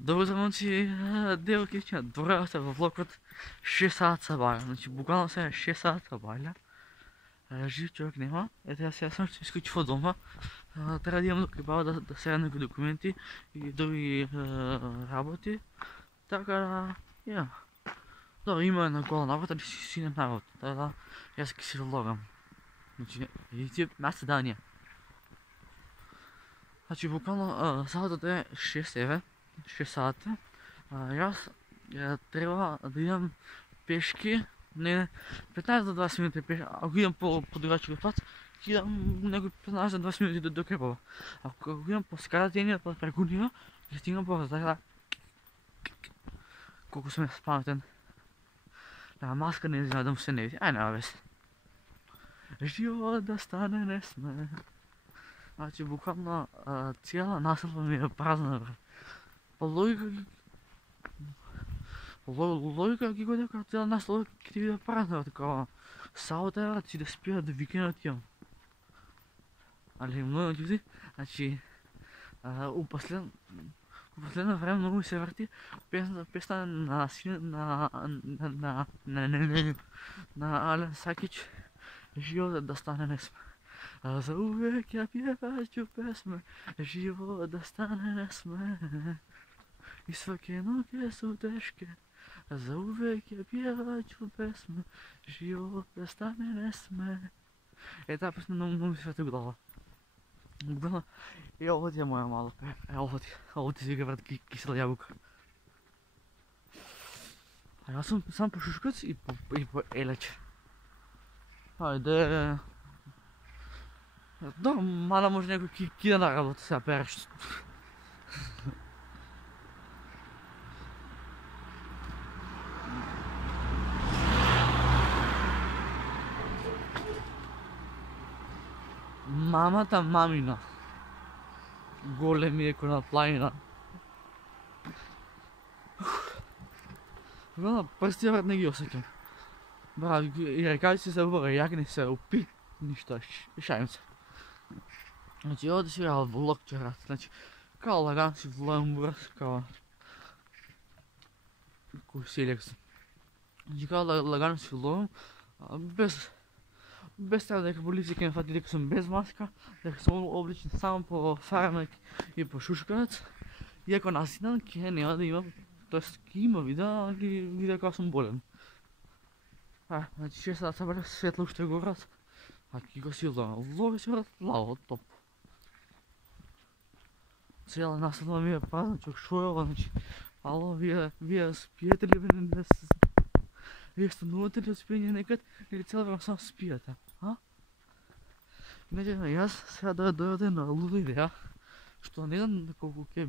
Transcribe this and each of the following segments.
Добре, значи, девойки, че двора се в влог от 6 сата са баля. Значи, буквално сега 6 сата са баля. Жив човек няма. Ето сега съм ще изключи от дома. Трябва да имам докипава да сега някакви документи и други работи. Така да, я. Да, има една гола работа, да си не работа. Да, аз ки си влогам. Значи, и аз се дания. Значи, буквално сатата е 6 сата. И аз трябва да идам пешки, не 15 до 20 минути пешки. Ако идам по другачия път, идам някой 15 до 20 минути до Крепава. Ако идам по скалатения път преко Нива, ще стигам по раздайла. Колко сме паметен. Маска не изнадам се не види. Ай, няма бе. Живот да стане не сме. Значи буквално цяла населба ми е празна. По логика ги го дека цяла населба ќе биде празна такова. Сабота си да спият да викендот имам. Али много ljudi, значи у последно време много ми се върти песна на Ален Сакич, живот да стане не сме. За увек ја пјевајќу песме, живот да стане не сме. И сваке ноќе су тешке, за увек ја пјевајќу песме, живот да стане не сме. Е, таа песна много ми се върти у глава. Буквално, ovo ti je moja malo pe. Ovo ti si ga vrat kisela jabuka. A ja sam sam po šuškac i po eleć. Ajde. Da, mada može neko kida na работа сега переш. Мамата мамина. Големи на планина. Пръстия врат не ги осекам. Брат, и ръкавици се объра, як не се опи. Нищо, шаем се. Значи, оде си рал влог вчера. Значи, као лаган си влогам брат, као... Кој си лекса. Значи, као лаган си влогам, без трябва дека полиция ќе ме фати дека сум без маска, дека сум обличен само по фармак и по шушканец. И ако наистина ќе нема да има, тоест ќе има видео, али видео кога сум болен. Значи 6 сата бре светло уште го врат. Ки го си влога си врат, лаво, топ. Цела населба ми е празна, човек шојава, значи, ало, вие спиете ли бе, не се... Вие станувате ли от спиење некад, или цел време само спиете, а? Иначе, јас сега да дојде на луда идеја, што не знам колку ќе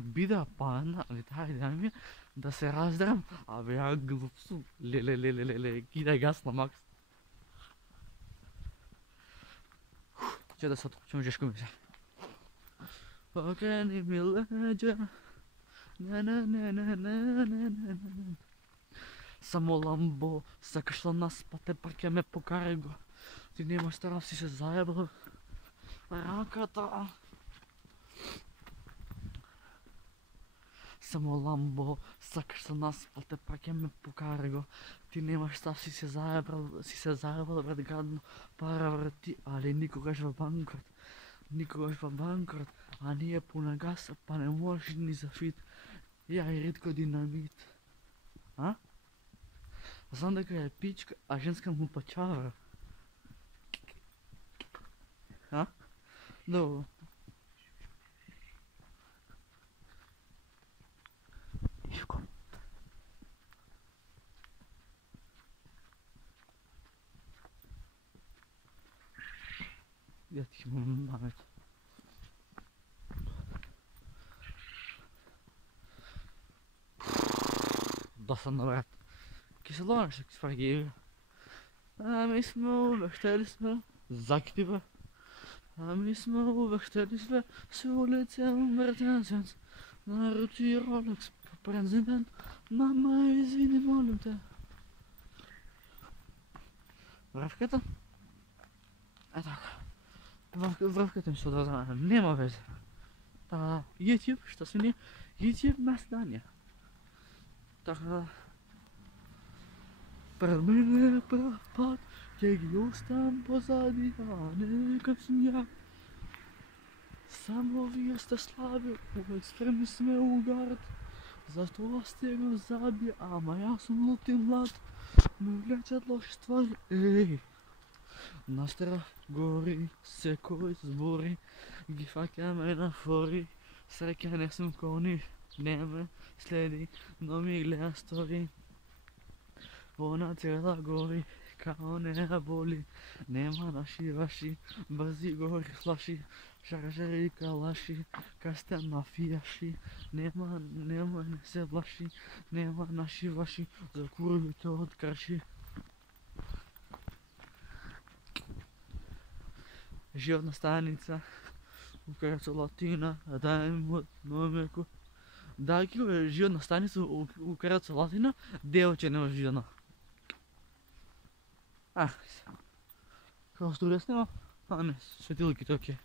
биде паметна, али таа идеја ми е да се раздерам, абе ја глуп сум, леле, кидај газ на макс. Че да се откупчам жешко ми се. Окрени ми леđa, не. Само ламбо, сакаш да наспате, па ќе ме покарај го. Ти немаш страв, си се заебал раката. Само ламбо, сакаш да наспате, па ќе ме покарај го. Ти немаш страв, си се заебал пред гадно пара врати, али никогаш во банкрот. Никогаш во банкрот, а ние пуна гаса, па не можеш ни за фит. Ја и ретко динамит. А? Знам дека е пичка, а женска му пачава. А? Добро. Ивко. Я ти имам мамето. Доста брат. Киселона ще сварги. Ами сме увехтели сме. Закити бе. Ами сме увехтели сме. С улица Мертенсенс. На рути Ролекс. Президент. Мама, извини, молим те. Връвката? Е така. Връвката ми се отвързана. Нема везе. Едем, что свиньи, едем на здание. Промыли пропад, Кегиос там позади, а не как свинья. Само виста славил, у екстремизме угард. Зато стегнал заби, а моя сумнутый млад. Мы летят ложь створ, ей. Настра гори, секой збори, гифака на фори. Срека не съм кони, нема следи, но ми гледа стори. Ona cela gori, kao ne boli, nema naši vaši, brzi gori flaši, šaržeri kalaši, kasten mafijaši, nema ne se vlaši, nema naši vaši, za kurvi to odkrši. Životna stanica, u Krcu Latina, dajem od nomeku. Da, životna stanica u Krcu Latina, девочка не ожидана. Какво студия снима? Не, светилките, окей.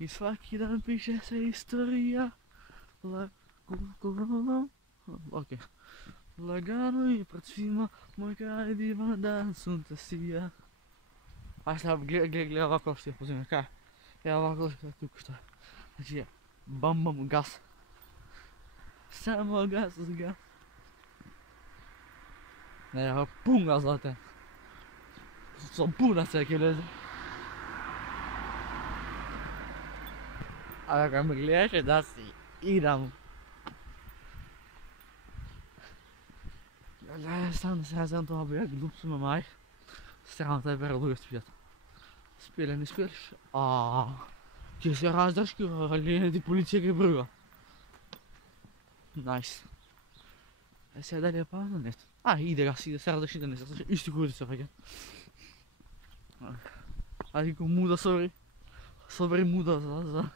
И всеки ден пише се история. Окей. Лагано и пред филма мой край диван дан сунтасия. Аз сега гледа овako ще я позиме. Kaj? Ovako ще тук що. Значи бам газ. Само газ с газ. Nej, jag har pungat så att det som pungat säkert. Jag kan glädja det i dem. Jag stannar så här sen då har jag glömt med mig. Стран det bara lust spela. Spela ni spel. Jag ser razdashki eller de policija brygga. Nice. Jag ser där på net. Ide gas, ide сега да не се исти худи се фаќа. Го муда собери муда за.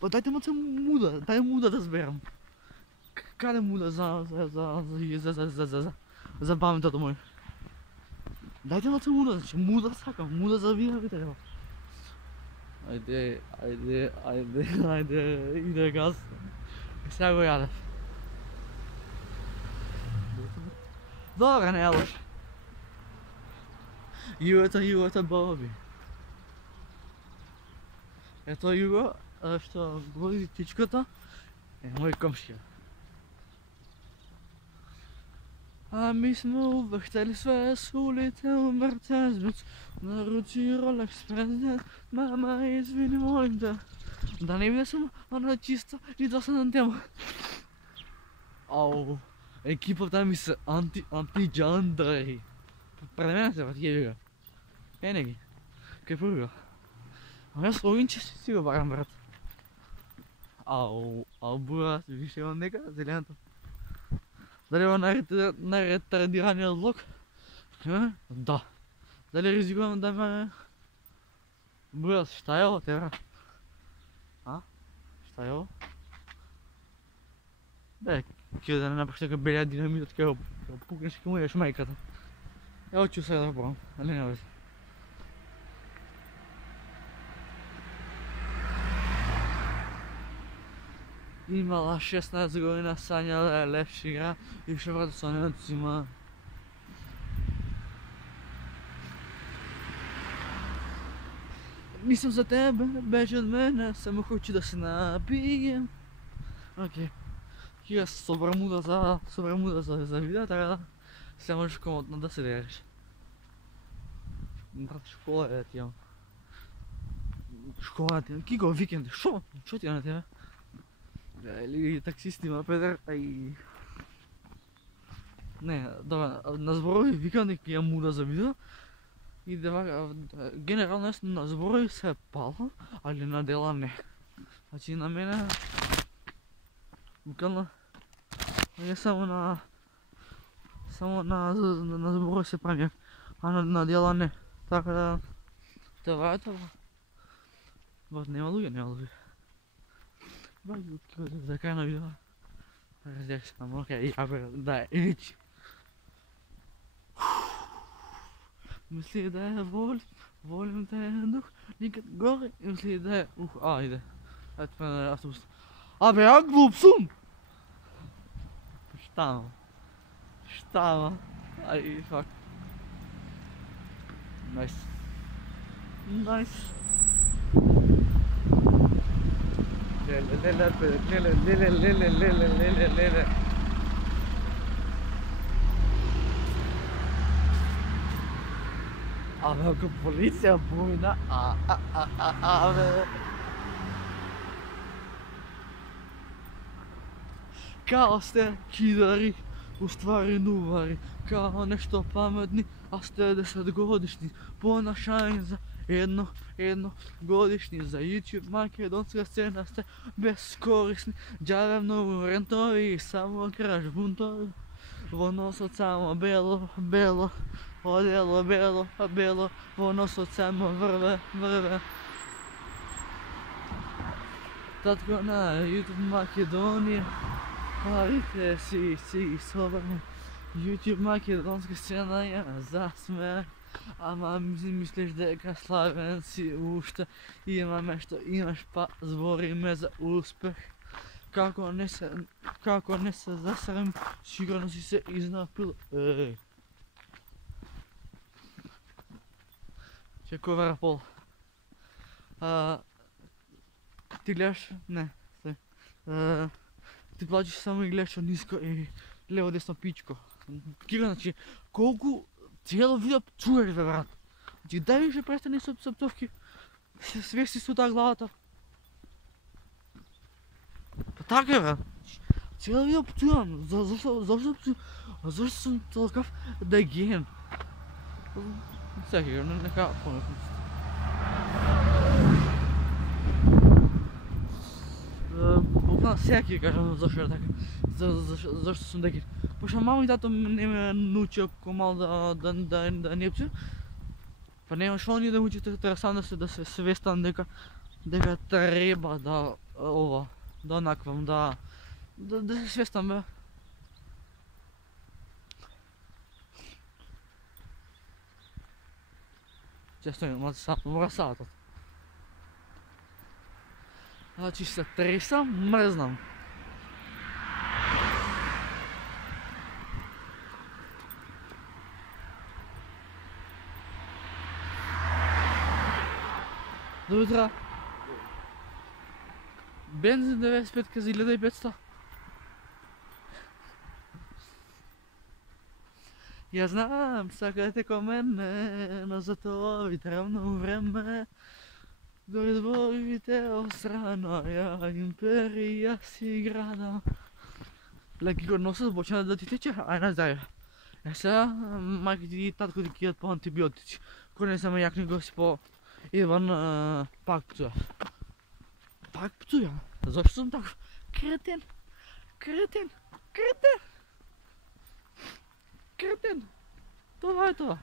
Па дајте му се муда, дај муда да зберам. Каде муда за паметот мој. Дајте му се муда, значи муда сакам, муда за вие треба. Ајде, иде газ. Сега го јадев. Добре, не е лош. Югата Боби. Ето Юго, що води птичката, е мой комшия. Ми сме увехтели све с улите Мерцедес, на руци Ролекс президент, мама извини молим те. Да не видя съм, она чиста и досадна тема. Ау. Екипата ми са антиджандари. Пред мен се върти Юга. Не ги. Какво Юга? Аз логинче си го барам, брат. Брат, виж имам нека зелената. Дали има най-ретардирания лог? Да. Дали ризикувам да ме... Брат, šta je ovo te, brат? Šta je ovo? Ке да не направиш така беля динамит, така пукнеш и му еш майката. Evo ću sada da probam, ali ne vezi. Imala 16 godina, sanjala je lepši igra i še vrata sa Nemcima. Nisam za tebe, beži od mene, samo hoću da se nabijem. Okej. Кога собрамуда за видео, така да се можеш комодно да се дереш. Брат, школа е ти имам. Школа ти имам. Киго викенд, шо ти е на тебе? Или таксисти има Петър, Не, добре, на зборови викенд имам муда за видео. И генерално на зборови се е пала, али на дела не. Значи на мене буквално е само на зборови се правим, а на дела не. Така да това е това. Вот нема луѓе. За крај на видео. Раздях се на окей, да, ич. Мисли да е волен да е дух, никът горе, и мисли да е ух, айде. Ето ме на автобус. Абе, я глуп съм! Щама. Ай, фак. Найс. Леле. Абе, ако полиция буйна, абе. Kao ste kidari, u stvari nuvari, kao nešto pametni, a ste 10-godišnji, ponašanje za jedno godišnji, za YouTube makedonska scena ste beskorisni, džavevno rentovi, samo kraž buntovi, vonosot samo belo, odjelo belo, vonosot samo vrve. Tatko na YouTube Makedonije, parite si soberne, YouTube makedonska scena je za smeh, ama misliš дека славен си уште, имаш па збори ме за успех. Како не се засрам, сигурно си се изнапил. Ей. Че ковера пол. Ти гледаш? Не. Ти плачеш само и гледаш ниско и лево десно пичко. Кира, значи, колко цяло видео чуеш, бе, брат. Значи, дай више престани с псовки. Свеж си сюда главата. Па така е, бе. Цяло видео чувам. Защо съм такъв да геем? Всеки, нека помня. Буквално всеки кажем защо е така. Защо съм такив. Пошто мамо и тато не ме научи ако мал да не псу. Па нема шо ни да учите сам да се свестам дека треба да да наквам, да се свестам, бе. Често имам мръсата. Значи се тресам, мръзнам. До утра. Бензин 95 за 1500. Я знам, сакате ко мене, но за това ви трябвно време. Да разборите острана, я империя си града. Леки го носа почна да ти тече, ай не знае. Сега майка ти и татко ти кият по антибиотици. Ако не съм як него си по Иван пак пцуя. Пак пцуя? Защо съм так? Кретен! Това е това.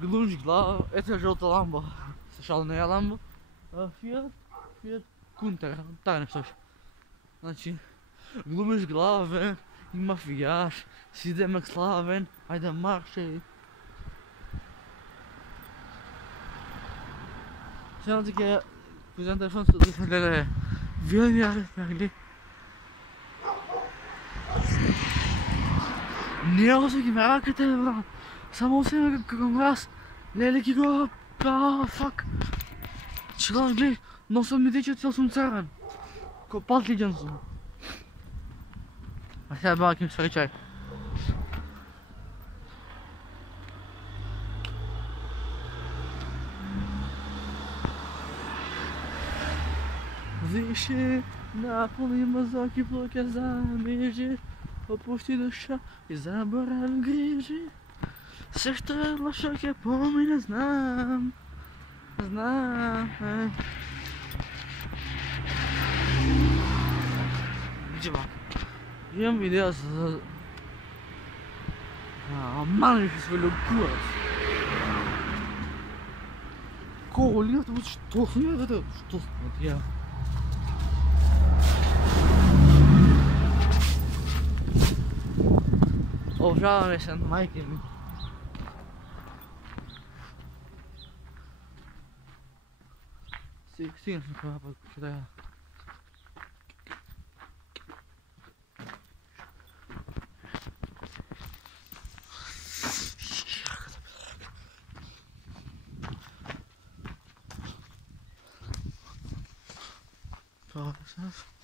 Глумиш глава, ето е жълта ламба. Също не е ламба. Фиат Кунтер, тая нещо. Значи, глумиш главен, има фияж, си демек славен, айде марше. Сега така, взем телефон, да се гледа. Вие ли? Не се ги мракате, брат. Само се ме към раз. Леле ги го, фак. Чекам, гледай, носът ми тече, цял съм царен. Копат лиден съм. А сега баба им свари чай. Више, наполи мазок и плока замежи. Опусти душа и забравим грижи. Също е лошо, ке помня, знам. Джива. Имам идея за... Мани ще свалю курат. Коли, что с ним это? Что с ним? Ovdje sam majke mi. Stignem sam koja pa treba. To je sad.